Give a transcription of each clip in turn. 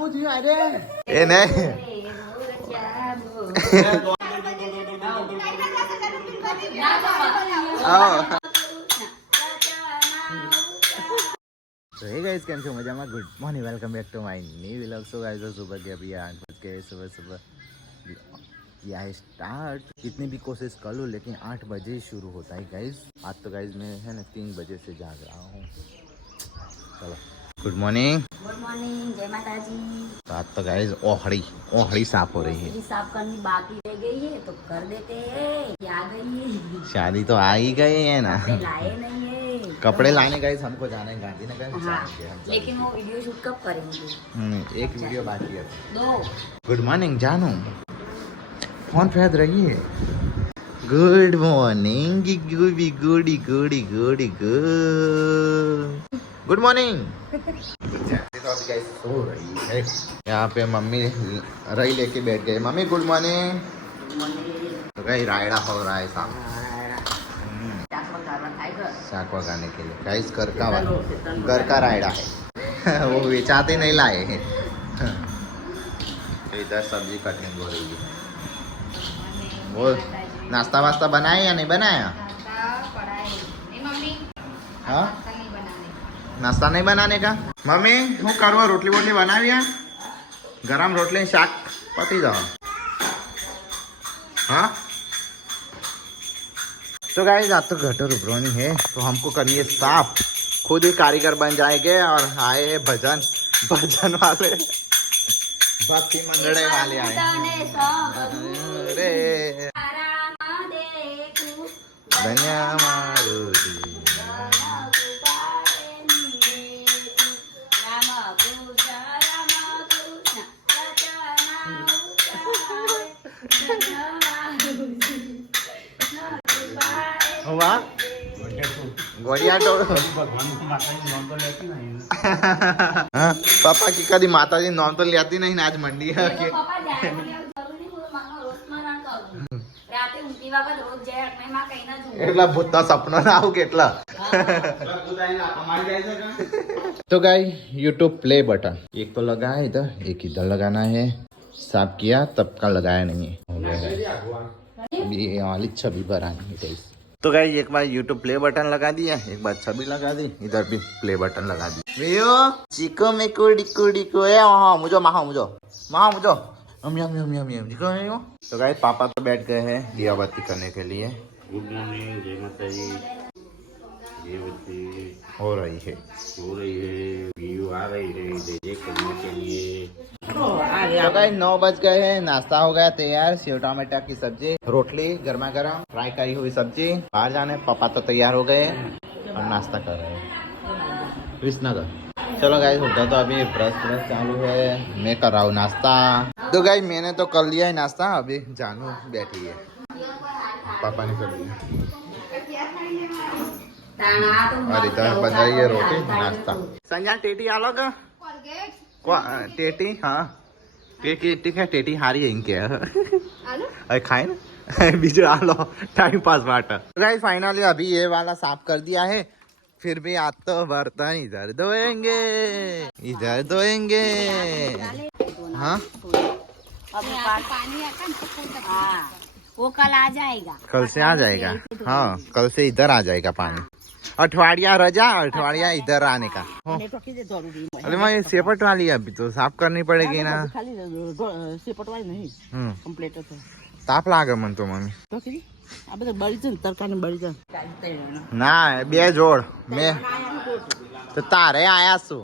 હું થયું અરે એ નહીં तो हे गाइस कैसे हो मजा में good morning welcome back to my new vlog. So guys सुबह के अभी 8 बज गए सुबह किया है स्टार्ट। कितनी भी कोशिश कर लूँ लेकिन 8 बजे ही शुरू होता है गाइस। आज तो गाइस मैं है ना 3 बजे से जाग रहा हूँ। चलो गुड मॉर्निंग जय माता जी। तो आज तो गाइस ओहड़ी साफ हो रही है। साफ करनी बाकी रह गई है तो कर देते हैं। आ गई है शादी तो आ ही गई है ना, लाए नहीं है कपड़े लाने गाइस हमको जाना है गांधीनगर। हाँ, लेकिन वो वीडियो शूट कब करेंगे? एक वीडियो बाकी है। 2 गुड मॉर्निंग जानू फोन फेंक रही है। गुड मॉर्निंग गुडी गुडी गुडी गुडी गुड मॉर्निंग। तो अभी गाइस सो रही है। यहाँ पे मम्मी रही लेके बैठ गए। Mummy good morning. तो गाइस रायड़ा हो रहा है सामने शाक लगाने के लिए। गाइस घर का रायड़ा है वो बेचाते नहीं लाए हैं। इधर सब्जी कटिंग हो रही है। वो नाश्ता वास्ता बनाया या नहीं बनाया? हाँ नाश्ता नहीं बनाने का। मम्मी હું કરવા રોટલી બોટલી બનાવ્યા? ગરમ રોટલી શાક પતી જાઓ। हाँ तो गाइस आज तो गटर उभरवानी है तो हमको करनी है साफ। खुद ही कारीगर बन जाएंगे और आए हैं भजन वाले भक्ति मंडले वाले आए रे धन्या मारुति वाह गोड़िया तो पापा की कभी माता जी नॉन तो लेती नहीं आज मंडी है के એટલા ભૂતના સપના ના આવું કેટલા। तो गाइस यूट्यूब प्ले बटन एक तो लगा है इधर, एक इधर लगाना है। साफ किया तब का लगाया नहीं है। अभी ये वाली छवि बनानी है गाइस। तो गाइस एक बार यूट्यूब प्ले बटन लगा दिया, एक बार छवि लगा दी, इधर भी प्ले बटन लगा दी। मियो चिको में कुड़ी कुड़ी को है वहाँ मुझो मुझो तो गाइस पापा तो बैठ गए हैं दिया बाती करने के लिए। गुड मॉर्निंग जय माता जी। ये बत्ती हो रही है व्यू आ रही है ये करने के लिए। तो गाइस 9 बज गए हैं। नाश्ता हो गया तैयार। सेव टमाटर की सब्जी, रोटली गर्मा गर्म, फ्राई करी हुई सब्जी। बाहर जाने पापा तो तैयार हो गए और नाश्ता कर रहे हैं विसनगर। चलो गाइस उधर तो अभी ब्रश चालू है, मैं कर रहा हूँ नाश्ता। तो गाइस मैंने तो कर लिया है नाश्ता, अभी जानू बैठी है, पापा ने कर लिया और इधर बन रही है रोटी नाश्ता। संजय टेटी आलो का टेटी हाँ टेटी है टेटी हारी है इनके अरे खाए ना बीजू आलो time pass water. Guys finally अभी ये वाला साफ कर दिया है। फिर भी आज तो बर्तन इधर धोएंगे हाँ वो कल आ जाएगा। कल से आ जाएगा। हाँ कल से इधर आ जाएगा पानी। अठवाडिया रजा अठवाडिया इधर आने का। अरे मैं सेपट वाली अभी तो साफ करनी पड़ेगी ना। सेपट वाली नहीं कंप्लीट है। ताप लागे मन तो मम्मी अब तो बड़ी चल तरकारी बड़ी चल ना बे जोड़ मैं तो तारे आया सु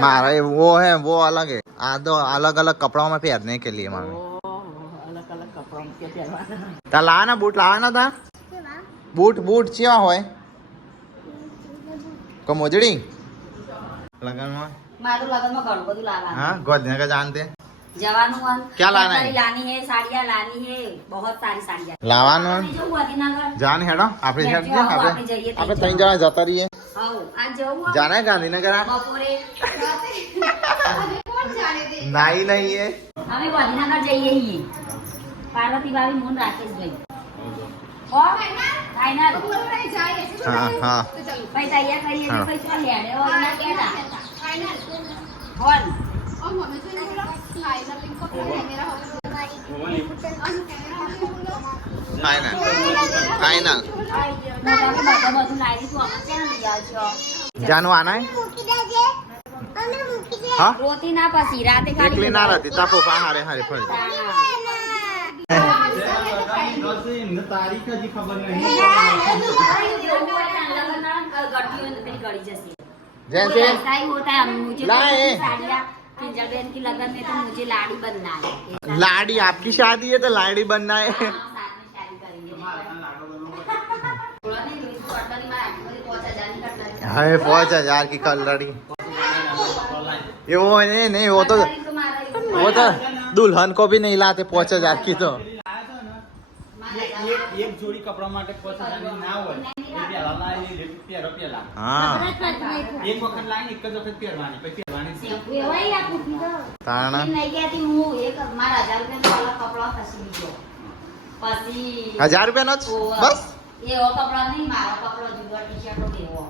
मारे वो है वो अलग है। दो अलग अलग कपड़ों में पहनने के लिए मारे अलग अलग कपड़ों के पहनवाना। ता लाना बूट लाना था बूट चिया होए को मोजड़ी लगन में मारो लगन में घणो બધું લાવવાનું। हां गोदने का जानते जवानों क्या लाना है? लानी है साड़ियाँ लानी है बहुत सारी साड़ियाँ लावानो जो गांधीनगर जान हेडो आपने हेड दिया आपने 3 जणा जाता रहिए। हां आज जाऊ जाना है गांधीनगर आप बपोरे नहीं है અમે ગાંધીનગર જઈએ છીએ પાર્વતી ભાભી મોહન રાકેશ ભાઈ और फाइनल हाँ हाँ भाई तैयार करिए हाँ। भाई चल ले और ना क्या था फाइनल 1 ફાઇનલ ફાइनल બધું લાવી તું અમે ક્યાં લઈ આવજો જાનું આના હા રોતી ના પછી રાતે એકલી ના રહેતી તા પપ્પા હારે હારે ફરી તારીખ હજી ખબર નહીં जैसे ऐसा ही होता है मुझे लाए। साड़ियाँ किंजल बहन की लगन में तो मुझे लाड़ी बनना है लाड़ी आपकी शादी है तो लाड़ी बनना है हाँ, साथ में शादी करेंगे थोड़ा नहीं हुई तो अटली मार आटी मुझे 5,000 नहीं कटना हाय 5,000 की कलड़ी ये वो नहीं वो तो दुल्हन को भी नहीं लाते 5,000 की तो એક જોડી કપડા માટે 5,000 ના હોય રૂપિયા લાવી રૂપિયા हाँ એક વખત લાવીને એક જ વખત પહેરવાની પછી પહેરવાની ताना नहीं कहती हूँ एक मारा 1,000 रुपया तो वाला कपड़ा खसी दीजिए પછી 1,000 रुपया नो बस ये वो कपड़ा नहीं मारा कपड़ा जुआ टी-शर्टो देવો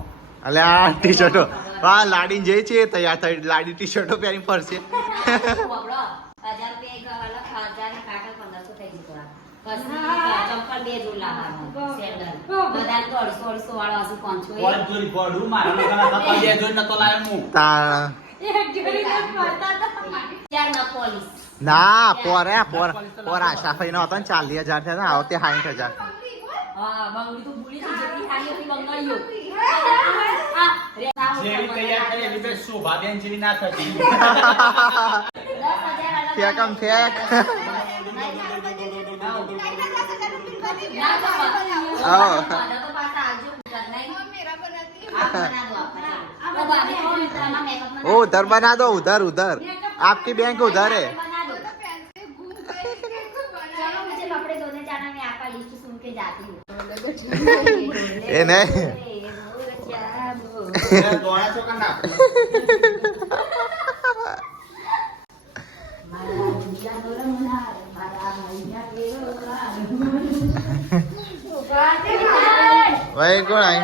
अले आ टी शर्टो वाह लाड़ी जे छे तैयार થઈ લાડી ટી શર્ટો પહેરી ફરશે કપડા 1,000 રૂપિયા એક વાલા 1,000 ને કાકા 1,500 થઈ જતો પછી ચંપલ બે જોડ લાવવાનો સેન્ડલ બધા તો 250 વાળો હશે 500 કોલ જોડી ગોડું મારા લોકોના હતા બે જોડી નતો લાવ્યો હું તાણા ચાર ના પોલીસ ના પોર આશા ભાઈ નો હતો ને 40,000 થયા આ વખતે 60,000 હા બંગડી તો ભૂલી ગઈ જેટલી ખાલી હતી બંગડીઓ આ રે જેવી તૈયાર થઈ એવી બે શોભાબેન જેવી ના થતી 10,000 ફેકમ ફેક ના બાબા आओ તો પાછા આજુ ઉતર નહીં आप बना दो आप तो भाभी को इतना मेकअप में ओ उधर बना दो उधर आपकी बैंक उधर है बना दो चलो मुझे कपड़े धोने जाना मैं आपका लिस्ट सुन के जाती हूँ ये नहीं દોડા ચોકા ના भाई कौन आई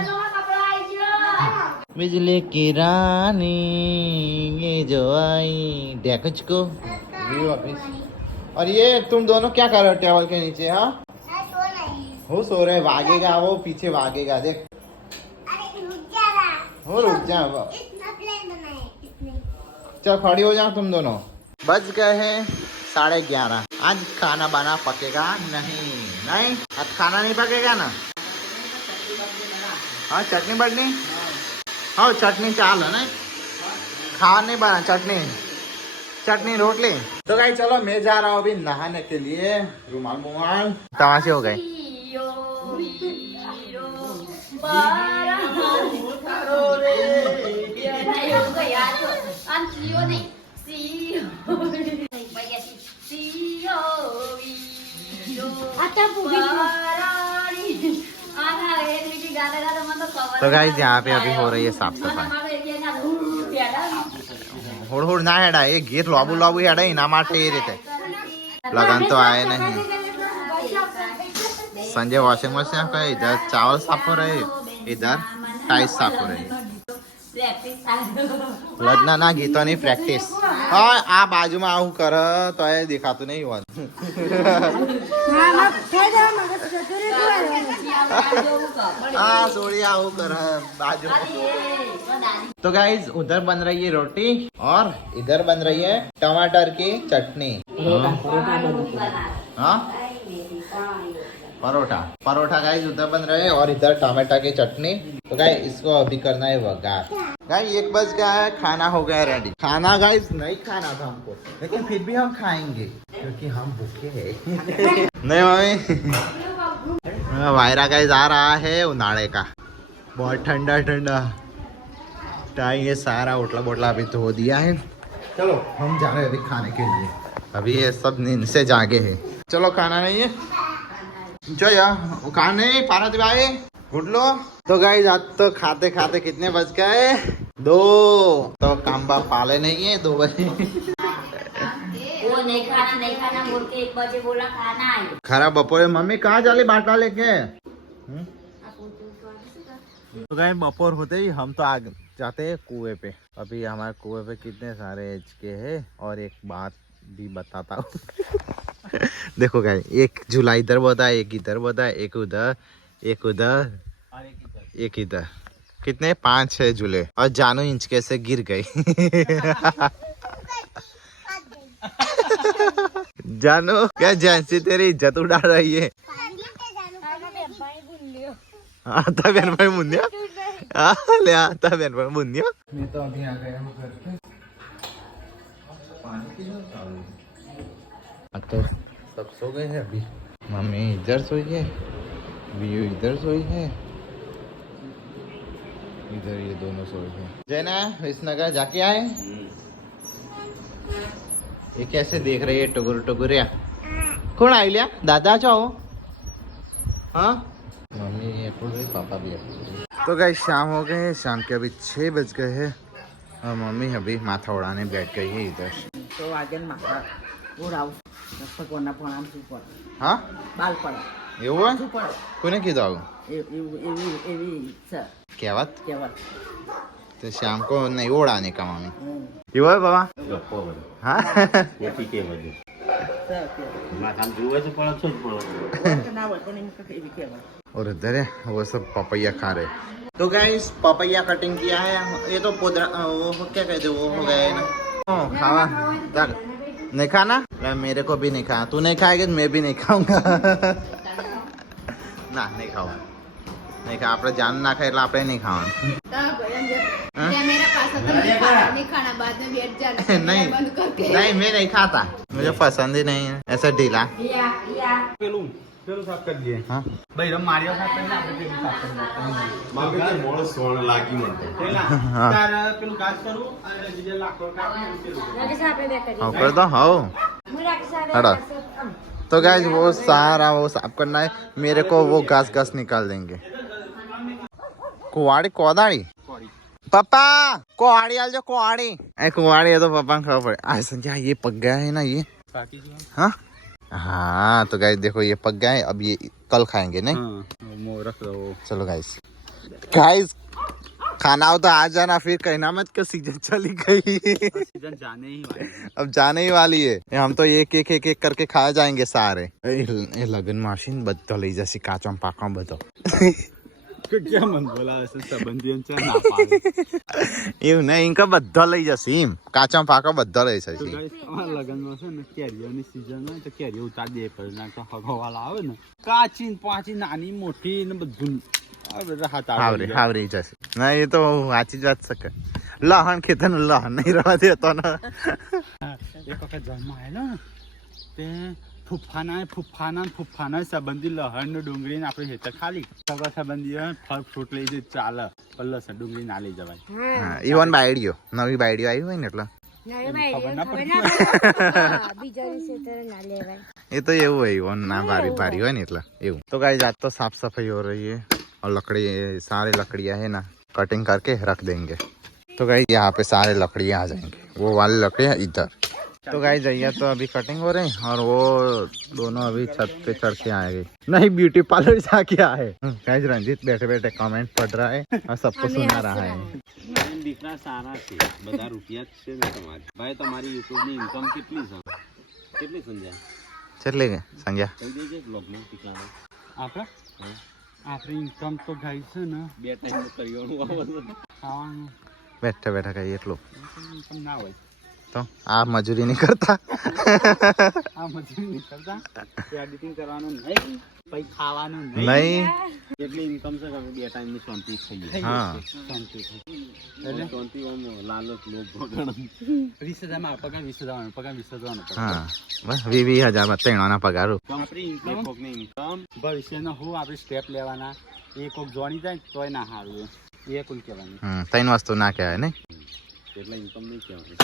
बिजली की रानी ये जो आई डेकच को व्यू ऑफिस और ये तुम दोनों क्या कर रहे हो टेबल के नीचे हाँ वो सो रहे भागेगा वो पीछे भागेगा देख वो रुक जा चल खड़ी हो जाओ तुम दोनों बज गए हैं 11:30 आज खाना बना पकेगा नहीं आज खाना नहीं पकेगा ना हाँ चटनी बटनी हाँ चटनी चाल है ना खाना नहीं बना चटनी रोटली तो गाइस चलो मैं जा रहा हूँ अभी नहाने के लिए रुमाल तमाशे हो गए तो गाइस यहाँ पे अभी हो रही है साफ सफाई होड़ ना हेडा ये गीत लाबू हेडा इना माटे ये रीते लगन तो आए नहीं संजय वॉशिंग मशीन का इधर चावल साफ हो रहे इधर टाइल्स साफ हो रही लग्न ना गीतों ની પ્રેક્ટિસ હા આ બાજુમાં આવું કર તો એ દેખાતું નહીં હોત हाँ सोड़ी आऊ कर बाजू तो गाइज उधर बन रही है रोटी और इधर बन रही है टमाटर की चटनी हाँ परोठा गाइज उधर बन रहे हैं और इधर टमाटर की चटनी तो गाइज इसको अभी करना है वगार गाइज 1 बज गया है खाना हो गया रेडी खाना गाइज नहीं खाना था हमको लेकिन फिर भी हम खाएंगे क्योंकि हम भूखे हैं नहीं मम्मी वायरा गाइस आ रहा है उनाले का बहुत ठंडा टाइम ये सारा ओटला बोटला अभी धो दिया है चलो हम जा रहे हैं अभी खाने के लिए अभी ये सब नींद से जागे हैं चलो खाना नहीं है जो यार खाना नहीं पार्वती भाई गुड लो तो गाइस आज तो खाते खाते कितने बज गए 2 तो काम्बा पाले नहीं है 2 बजे वो नहीं खाना बोल के 1 बजे बोला खाना है खराब बपोरे मम्मी कहाँ चली बाटला लेके तो गाइस बपोर होते ही हम तो आग जाते हैं कुएं पे अभी हमारे कुएं पे कितने सारे एच के हैं और एक बात भी बताता हूँ। देखो गाइस, एक झूला इधर बोता है, एक इधर बोता है, एक उधर, एक उधर, एक इधर। कितने 5-6 झूले। और जानू इंचके से गिर गई। जानू क्या जैसी तेरी इज्जत उड़ा रही है। आता बहन भाई मुन्निया, ले आता बहन भाई मुन्निया। मैं तो अभी आ गया हूँ घर पे। पानी पी लो। अब तो सब सो गए हैं अभी। मम्मी इधर सोई है, वीयू इधर सोई है, इधर ये दोनों सोए हैं। जैना विसनगर जाके आए। ये कैसे देख रही है टुगुर टुगुरिया। कौन आई लिया? दादा चाहो? हाँ मम्मी ये पापा भी है। तो गाइस शाम हो गए, शाम के अभी 6 बज गए हैं और मम्मी अभी माथा उड़ाने बैठ गई है इधर। तो आगे माथा उड़ाऊ ભગવાનના પ્રણામ શું પડે હા બાલ પડે એવું હોય? શું પડે કોને કીધું આવું? એવી છે કહેવત? કહેવત तो शाम को नहीं उड़ाने का मम्मी। ये वो है बाबा? ગપ્પો બધો हाँ એથી કે બધું છે કહેવત માથામાં જુએ છે પણ છો જ પડો ના હોય પણ એમ એવી કહેવત और इधर है वो सब पपैया खा रहे। तो गाइस पपैया कटिंग किया है। ये तो पोदरा वो क्या कहते वो हो गया है ना। खावा नहीं खाना? मेरे को भी नहीं खाना। तू नहीं खाएगी तो मैं भी नहीं खाऊंगा। ना नहीं खाओ नहीं खा। આપણે જાન ના ખાય એટલે આપણે નહીં ખાવાનું। नहीं नहीं मैं नहीं खाता, मुझे पसंद ही नहीं है ऐसा ढीला। પેલું સાફ કરી દઈએ। हाँ ભાઈ રમ માર્યો સાફ કરીને આપણે પેલું સાફ કરી નાખીએ। માગે મોળો સોણ લાગી મને પેલા હા। તાર પેલું ઘાસ કરું અને બીજા લાકડો કાપી પેલું हाँ कर दो। हाँ हटो। तो गाइस वो सारा वो साफ करना है। मेरे को वो घास घास निकाल देंगे। कुआड़ी कोदाड़ी पापा कुआड़ी आल जो कुआड़ी। अरे कुआड़ी है तो पापा खबर पड़े। आज संजय ये पक गया है ना ये। हाँ हाँ तो गाइस देखो ये पक गया है। अब ये कल खाएंगे नहीं। हाँ रख दो। चलो गाइस गाइस खाना हो तो आ जाना, फिर कहना मत कि सीजन चली गई। सीजन जाने ही वाला है। अब जाने ही वाली है। हम तो एक एक एक एक करके खाए जाएंगे सारे। ए लगन मशीन बद्दो लई जैसी काचम पाका बदो। क्या मन बोला ऐसे संबंधियों ना पाए। એવું નહીં ઇનકા બધા લઈ જશે એમ કાચા પાકા બધા લઈ તો જશે। ગાઈસ અમારા લગનમાં છે ને કેરીઓની સીઝન હોય તો કેરીઓ ઉતાર દે પર ના તો હગવાલા આવે ને કાચી પાચી નાની મોટી ને બધું રાહત હાવરી આવે। હાવરી જશે ના એ તો સાચી જ વાત છે। લહણ ખેતર લહણ નહીં રહેવા દેતો ને। એક વખત જન્મ આવેલો ને તે ફૂફાના સંબંધી લહણ ડુંગળી ને આપણે હેતર ખાલી સગા સંબંધી ફળ ફ્રૂટ લઈ જઈ ચાલે પણ લસણ ડુંગળી ના લઈ જવાય। હા ઈવન બાયડીઓ નવી બાયડીઓ આવી હોય ને એટલે ખબર ના પડતી એ તો એવું હોય ઈવન ના ભારી ભારી હોય ને એટલે એવું। तो गाइस आज तो साफ सफाई हो रही है और लकड़ी सारे लकड़ियां है ना कटिंग करके रख देंगे। तो गाइस यहाँ पे सारे लकड़ियां आ जाएंगे। वो वाली लकड़ियां इधर। तो गाइस जैया तो अभी कटिंग हो रही और वो दोनों अभी छत पे चढ़ के आएंगे। नहीं ब्यूटी पार्लर जाके आए। गाइस रंजीत बैठे बैठे कमेंट पढ़ रहा है और सबको सुना रहा है। દીકરા સારા છે બધા રૂપિયા જ છે ને તમારે ભાઈ તમારી યુટ્યુબ ની ઇન્કમ કેટલી છે કેટલી સંજ્યા चल गए संज्ञा કહી દેજે બ્લોગ નું ઠીકાણું આપણી ઇન્કમ તો ગાઈ છે ને બે ટાઈમ કરિયાણું આવે ખાવાનું बैठे बैठा कही એટલું ઇન્કમ ના હોય तो आप मजूरी नहीं करता। આ મજૂરી નહીં કરતા એડિટિંગ કરવાનું નહીં પછી ખાવાનું નહીં नहीं એટલી ઇન્કમ છે કે બે ટાઈમ ની શાંતિ ખાઈએ हाँ શાંતિ એટલે શાંતિ આમ લાલચ લોભ ભગણ 20,000 માં પગાર 20,000 हाँ बस 20,000 तेणा पगार આપણી ઇન્કમ કોકની ઇન્કમ ભવિષ્યનો હું આપણે સ્ટેપ લેવાના એ કોક જોણી જાય તોય ના સારું એ કોણ કહેવાનું 3 वस्तु ना क्या है नहीं એટલે ઇન્કમ નહીં કહેવાય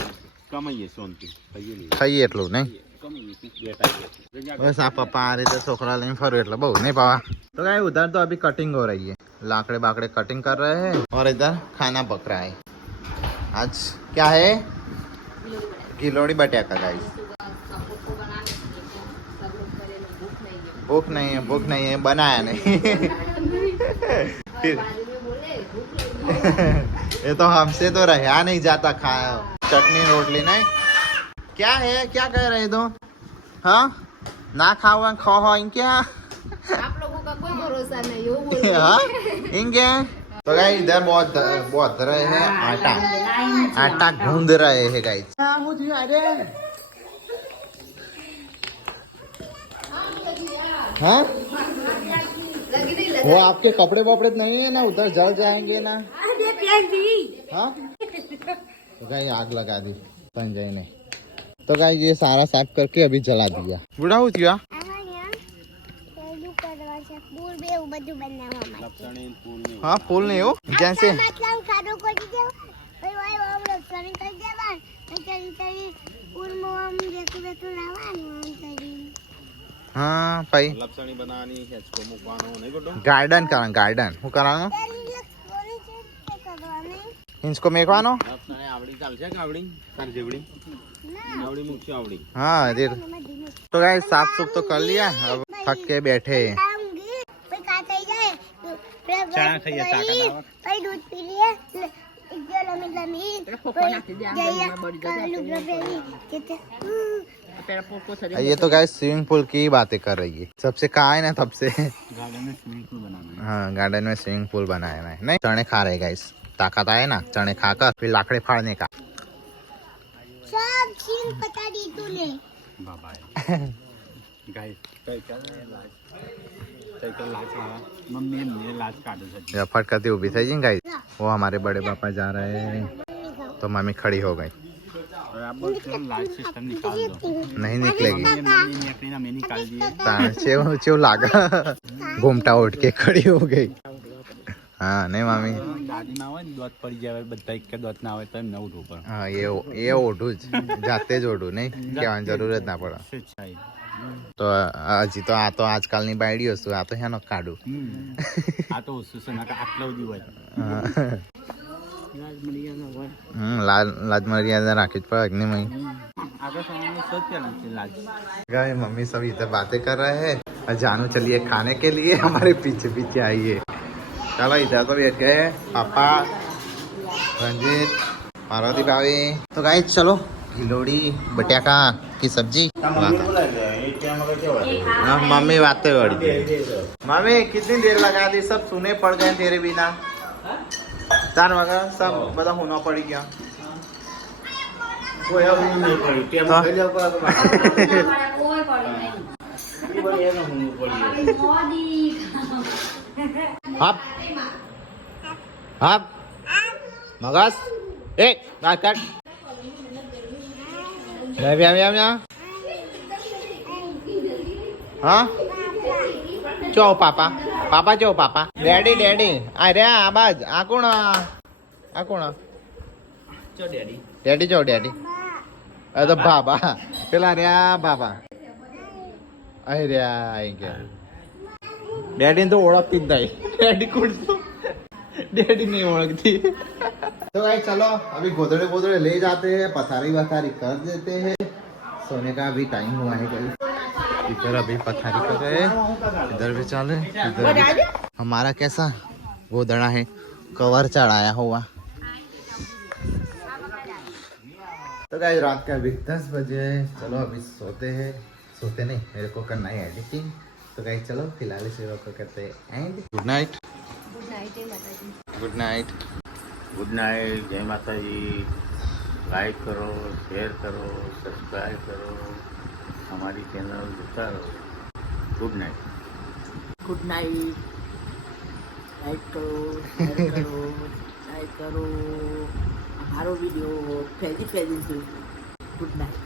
કમાઈએ શાંતિ ખાઈએ નહીં खाइए એટલું नहीं કમાઈએ બે ટાઈમ बस आप पापा आ रहे थे छोकरा लेने फरो એટલે બહુ नहीं पावा। तो गाइस उधर तो अभी कटिंग हो रही है, लाकड़े बाकड़े कटिंग कर रहे हैं और इधर खाना पक रहा है। आज क्या है? गिलोड़ी बटाका गाइस। भूख नहीं है बनाया नहीं। फिर ये तो हमसे तो रहा नहीं जाता खाया चटनी रोटली नहीं क्या है, क्या कह रहे दो? हाँ ना खाओ खो हो क्या? आप लोगों का कोई भरोसा नहीं, वो बोल रहे हैं। हाँ इनके तो गाइस इधर बहुत रहे हैं आटा गूंद रहे हैं गाइस। हाँ वो आपके कपड़े वपड़े नहीं है ना, उधर जल जाएंगे ना। हाँ तो गाइस आग लगा दी संजय ने। तो गाइस ये सारा साफ करके अभी जला दिया। बुढ़ा हो गया। हाँ फूल नहीं हो जैसे हाँ भाई લપસણી બનાવવાની હેચકો મૂકવાનો નહીં ગોડો ગાર્ડન હું કરાનો ઇંચકો મેકવાનો લપસણી આવડી ચાલશે કે આવડી તાર જેવડી આવડી મૂકશે આવડી। हाँ ये तो गाइस साफ सुफ तो कर लिया, अब थक के बैठे। ચણા ખાઈએ તાકાત दूध पी लिए ये तो गाइस स्विमिंग पूल की बातें कर रही है। सबसे कहा है ना तब से ગાર્ડન में स्विमिंग पूल बनाना है। हाँ गार्डन में स्विमिंग पूल बनाया है। नहीं चने खा रहे गाइस, ताकत आए ना चने खाकर फिर लाकड़े फाड़ने का। सब चीज बता दी तूने। बाय गाइस साइकिल लाच मम्मी मेरे लाच काटे सकी रफट करती उभी थी जी गाइस। वो हमारे बड़े पापा जा रहे हैं तो मम्मी खड़ी हो गई। आप बोलते लाच सिस्टम निकाल दो। नहीं निकलेगी, मैं निकाल दिए चेव लागा घूमटा उठ के खड़ी हो गई। हाँ नहीं मामी દાદી ના હોય ને દોત પડી જાય બધા એક કે દોત ના હોય તો એમ ન ઉઠવું પડે। हाँ ये ओढ़ू जाते ज ओढ़ू नहीं क्या जरूरत ना पड़ा। સચ્ચાઈ તો હજી તો આ તો આજકાલની બાયડી વસ્તુ, આ તો હેનો કાઢું। આ તો ઓછું છે ના આટલા સુધી હોય लाज मर्यादा राखी ज पड़े अग्निमय। આગળ સમયમાં સજ પેલા છે લાજ। गाइस मम्मी सब इधर बातें कर रहे हैं और जानू चलिए खाने के लिए हमारे पीछे पीछे आइए। चलो इधर तो बैठ गए पापा रंजीत पार्वती भाभी। तो गाइस चलो गिलोड़ी बटाका की सब्जी। हाँ मम्मी बातें बढ़ गई। मम्मी कितनी देर लगा दी, सब सुने पड़ गए तेरे बिना। 4 वागा सब बता होना पड़ गया। आप आप मगस एक काट काट हाँ चो पापा पापा चो पापा डैडी डैडी अरे आवाज आ कोण ચો ડેડી डैडी चो डैडी अरे तो बाबा पेला रे बाबा अरे आई क्या डैडी तो ओळखती ज नहीं। डैडी कोण डैडी नहीं ओळखती। तो भाई चलो अभी गोदड़े ले जाते हैं, पथारी वथारी कर देते हैं। सोने का अभी टाइम हुआ है कल। इधर अभी पथारी कर रहे हैं, इधर भी चले इधर भी। हमारा कैसा गोदड़ा है, कवर चढ़ाया हुआ। तो गाइस रात का अभी 10 बजे है। चलो अभी सोते नहीं, मेरे को करना है एडिटिंग। तो गाइस चलो फिलहाल इस वीडियो को करते हैं and good night. Good night good night, जय माता जी। लाइक करो, शेयर करो, सब्सक्राइब करो, हमारी चैनल देखता रहो। Good night. Good night. Like करो, शेयर करो, लाइक करो हमारो वीडियो फैजी गुड नाइट।